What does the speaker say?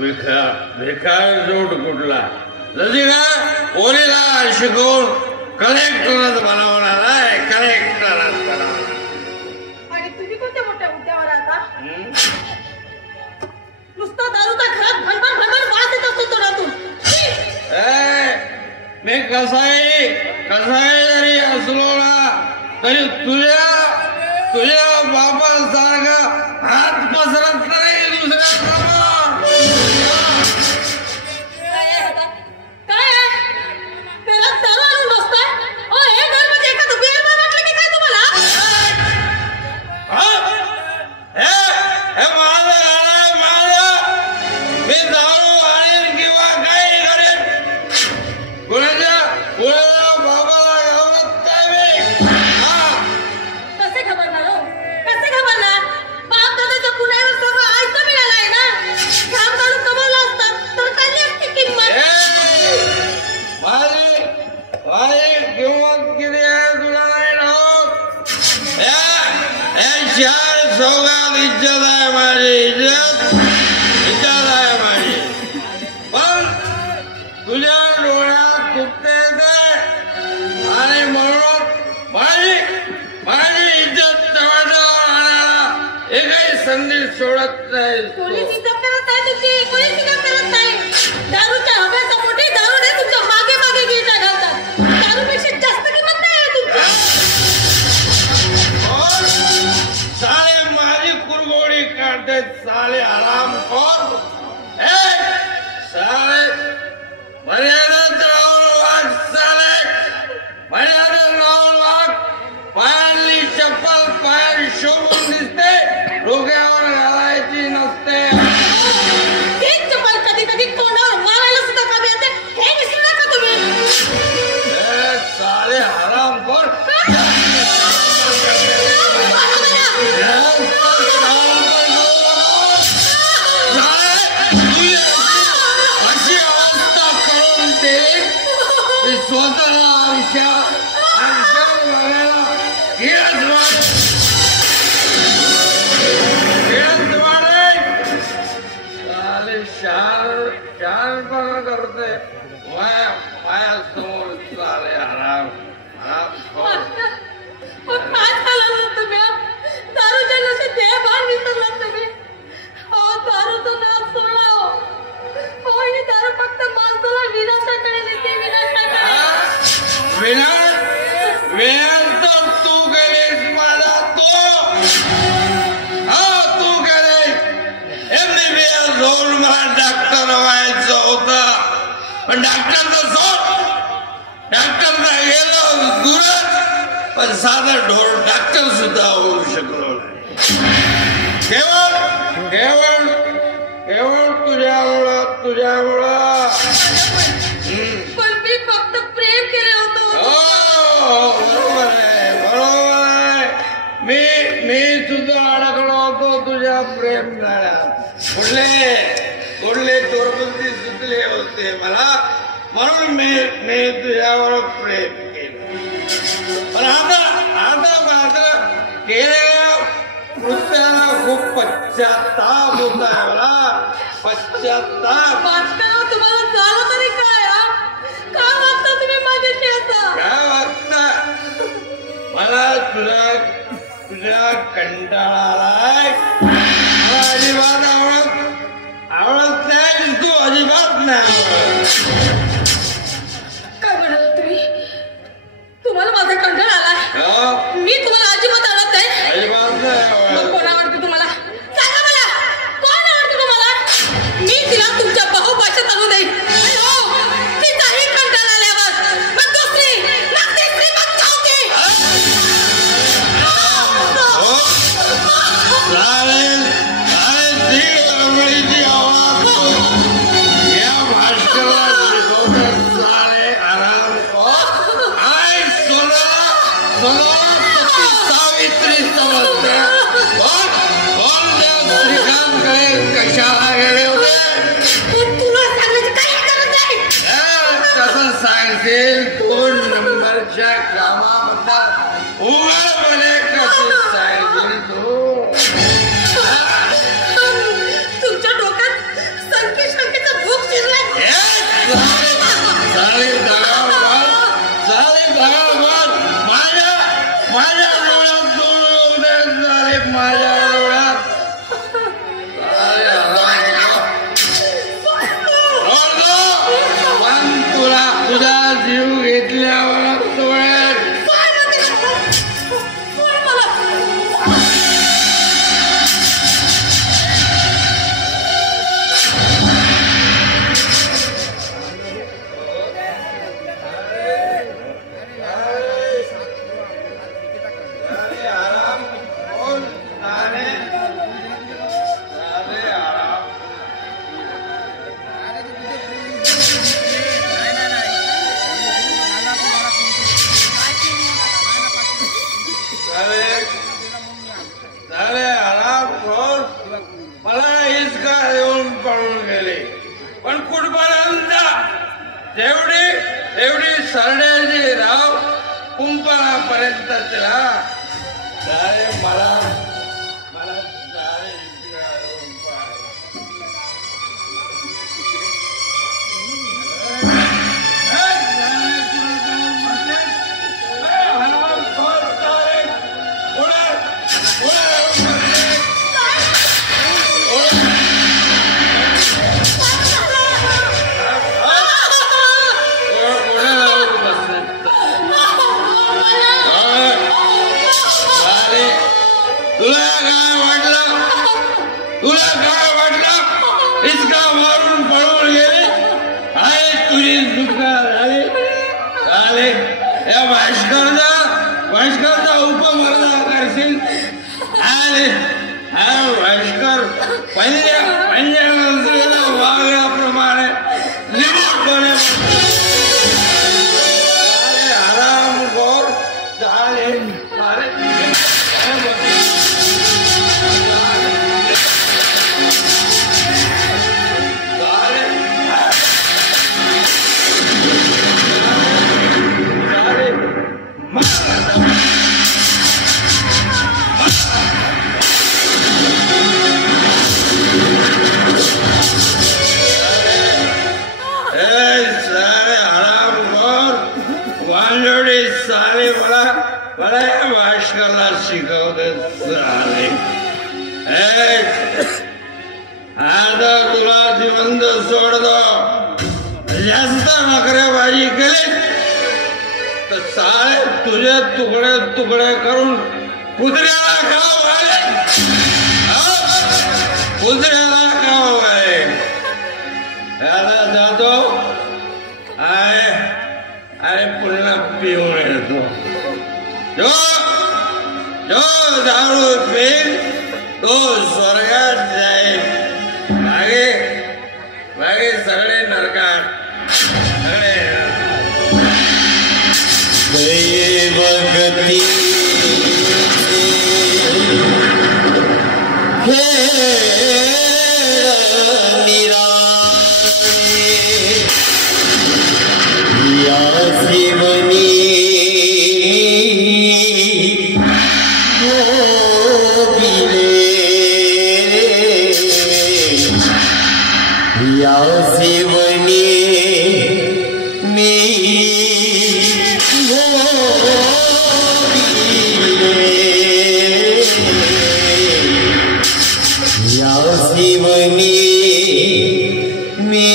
भिकार जोड कुठला जशी काय पोरीला शिकवून कलेक्टरच बनवणार आहे कलेक्टरच बनवणार. आणि तुम्ही कोणत्या मोठ्या मुद्द्यावर आता नुसता दारूचा घरात भणभण वास येत असतो तोंडातून. मी कसाही जरी असलो ना तरी तुझ्या बापासारखा हात पसरत नाही दुसऱ्या. सौगात इज्जत आहे माझी इज्जत आहे माझी पण तुझ्या डोळ्यात कुठे येते आणि म्हणून माझी इज्जत टमाटर आणायला एकही संधी सोडत नाही. पोलीस इज्जत करत नाही तुमची पोलीस इज्जत करत नाही. दारूच्या हव्याचा मोठी दारू दे तुमच्या मागे मागे गिरटा घालतात. दारूपेक्षा जास्त किंमत नाही आहे तुमची. साले माझी कुरगोडी काढते साले हरामखोर. साले मर्यादेत राहून वाघ साले मर्यादेत राहून वाघ. पायांनी चप्पल पायात शोभून दिसते डोक्यावर घालायची नसते. तीच चप्पल कधी कधी तोंडावर मारायला सुद्धा कामी येते हे विसरू नका तुम्ही. साले हरामखोर. अशी अवस्था करून दे स्वतःला आयुष्यात बघायला शहाणपणा करते माझ्यासमोर चाले हराम. काय झालं तुम्ही दारूच्या नशेत देहभान विसरलात तुम्ही. दारूचं नाव सोडा ही दारू फक्त माणसाला विनाशाकडे नेते विनाश तर तू गेलीस माझा तू गेलीस. MBBS होऊन मला डॉक्टर व्हायचं होतं पण डॉक्टरचा गेलो दूरच. पण साधा ढोर डॉक्टर सुद्धा होऊ शकलो नाही. केवळ तुझ्यामुळं पण मी फक्त प्रेम केलं होतं. बरोबर आहे. मी सुद्धा अडकलो होतो तुझ्या प्रेम जाळ्यात. कुठले चोरबंदी सुचले होते मला म्हणून मी तुझ्यावर प्रेम केलं. पण आता मात्र केलेल्या कृत्याला खूप पश्चाताप होत आहे मला. पश्चाताप तुम्हाला झालं तरी काय काय वागता तुम्ही माझ्याशी असं. काय वागता मला तुझ्या कंटाळा आलाय. मला अजिबात आवडत नाही. तू अजिबात नाही काय म्हणत तुम्ही. तुम्हाला माझा कंटाळा आलाय. मी तुम्हाला अजिबात आवडत नाही. अजिबात नाही. कोण आवडते तुम्हाला सांगा मला. कोण आवडते तुम्हाला. मी तिला तुमच्या बहुभाषेत आणू देईन. तिचाही कंटाळा आल्यावर मग दुसरी मग तिसरी मग चौथी. ती आवाज या भास्करला पण कुठपर्यंत तेवढी एवढी सरड्याची राव कुंपणापर्यंत तिला मला भास्करचा उपमर्दा करशील आणि भास्कर वाघाप्रमाणे निमूटपणे आराम गोर झाले भास्करला शिकवते झाले आता तुला जिवंत सोडतो जास्त नखरेबाजी केली तर सारे तुझे तुकडे तुकडे करून कुत्र्याला खाऊ घाले कुत्र्याला खाऊ घाले आता जातो आणि पुन्हा पिऊन येतो जो दारू पीन तो स्वर्गात जाईल मागे सगळे नरकात सगळे दैवगती या जीवनी या जीवनी मी या जीवनी मी